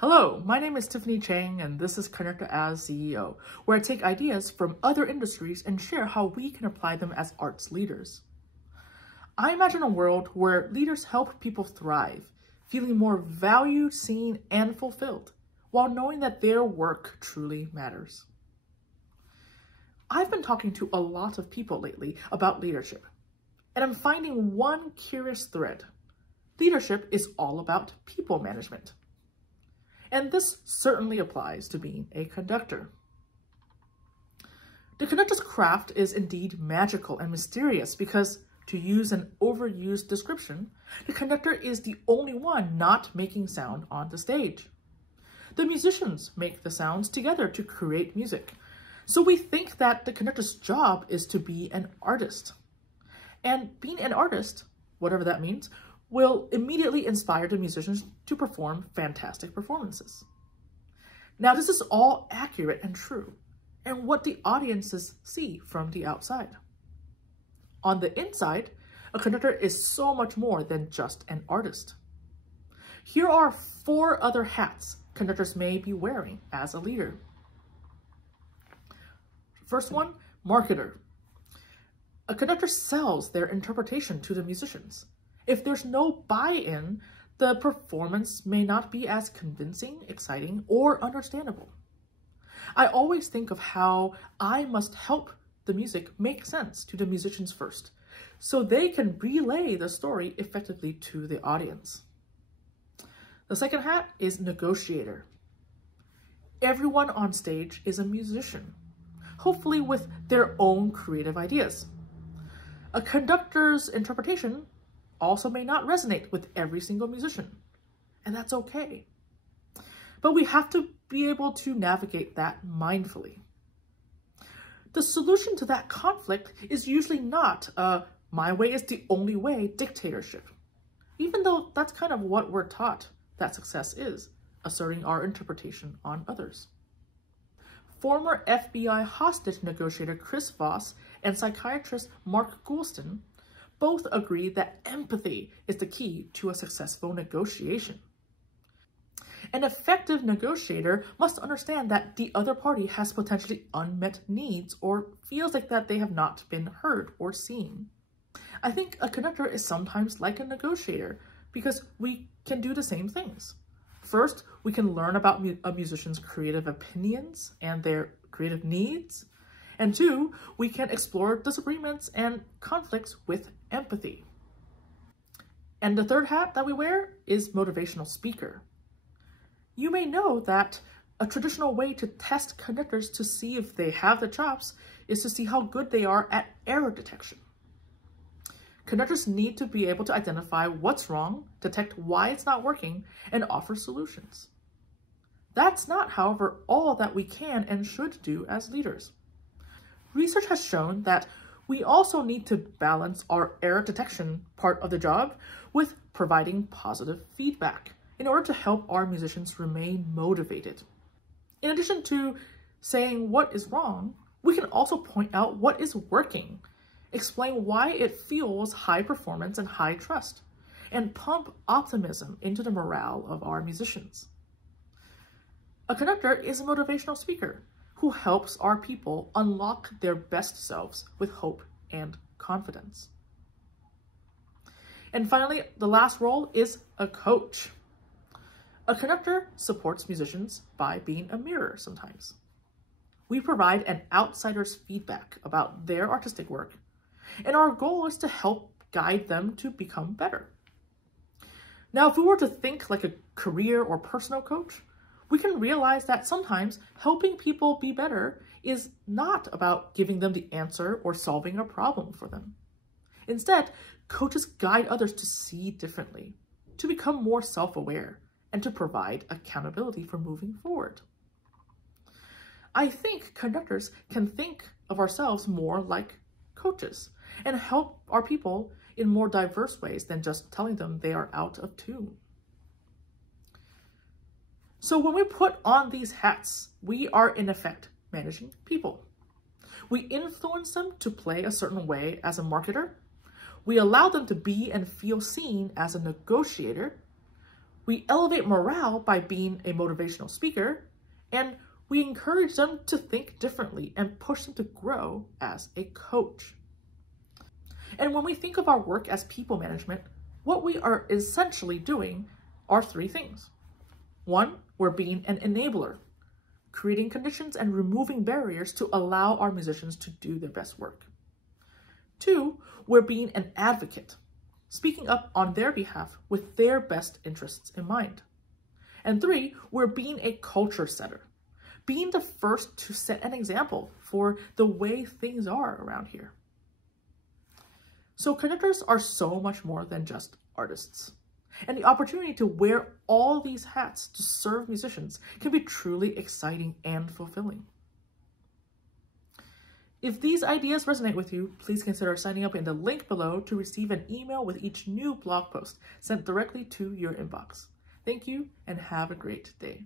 Hello, my name is Tiffany Chang, and this is Conductor as CEO, where I take ideas from other industries and share how we can apply them as arts leaders. I imagine a world where leaders help people thrive, feeling more valued, seen, and fulfilled, while knowing that their work truly matters. I've been talking to a lot of people lately about leadership, and I'm finding one curious thread. Leadership is all about people management. And this certainly applies to being a conductor. The conductor's craft is indeed magical and mysterious because, to use an overused description, the conductor is the only one not making sound on the stage. The musicians make the sounds together to create music, so we think that the conductor's job is to be an artist. And being an artist, whatever that means, will immediately inspire the musicians to perform fantastic performances. Now, this is all accurate and true, and what the audiences see from the outside. On the inside, a conductor is so much more than just an artist. Here are 4 other hats conductors may be wearing as a leader. First one, marketer. A conductor sells their interpretation to the musicians. If there's no buy-in, the performance may not be as convincing, exciting, or understandable. I always think of how I must help the music make sense to the musicians first, so they can relay the story effectively to the audience. The second hat is negotiator. Everyone on stage is a musician, hopefully with their own creative ideas. A conductor's interpretation also may not resonate with every single musician, and that's okay. But we have to be able to navigate that mindfully. The solution to that conflict is usually not a "my way is the only way" dictatorship, even though that's kind of what we're taught that success is, asserting our interpretation on others. Former FBI hostage negotiator Chris Voss and psychiatrist Mark Goulston both agree that empathy is the key to a successful negotiation. An effective negotiator must understand that the other party has potentially unmet needs or feels like that they have not been heard or seen. I think a conductor is sometimes like a negotiator because we can do the same things. First, we can learn about a musician's creative opinions and their creative needs. And 2, we can explore disagreements and conflicts with empathy. And the third hat that we wear is motivational speaker. You may know that a traditional way to test conductors to see if they have the chops is to see how good they are at error detection. Conductors need to be able to identify what's wrong, detect why it's not working, and offer solutions. That's not, however, all that we can and should do as leaders. Research has shown that we also need to balance our error detection part of the job with providing positive feedback in order to help our musicians remain motivated. In addition to saying what is wrong, we can also point out what is working, explain why it fuels high performance and high trust, and pump optimism into the morale of our musicians. A conductor is a motivational speaker who helps our people unlock their best selves with hope and confidence. And finally, the last role is a coach. A conductor supports musicians by being a mirror sometimes. We provide an outsider's feedback about their artistic work, and our goal is to help guide them to become better. Now, if we were to think like a career or personal coach, we can realize that sometimes helping people be better is not about giving them the answer or solving a problem for them. Instead, coaches guide others to see differently, to become more self-aware, and to provide accountability for moving forward. I think conductors can think of ourselves more like coaches and help our people in more diverse ways than just telling them they are out of tune. So when we put on these hats, we are in effect managing people. We influence them to play a certain way as a marketer. We allow them to be and feel seen as a negotiator. We elevate morale by being a motivational speaker, and we encourage them to think differently and push them to grow as a coach. And when we think of our work as people management, what we are essentially doing are three things. One, we're being an enabler, creating conditions and removing barriers to allow our musicians to do their best work. Two, we're being an advocate, speaking up on their behalf with their best interests in mind. And three, we're being a culture setter, being the first to set an example for the way things are around here. So conductors are so much more than just artists. And the opportunity to wear all these hats to serve musicians can be truly exciting and fulfilling. If these ideas resonate with you, please consider signing up in the link below to receive an email with each new blog post sent directly to your inbox. Thank you and have a great day.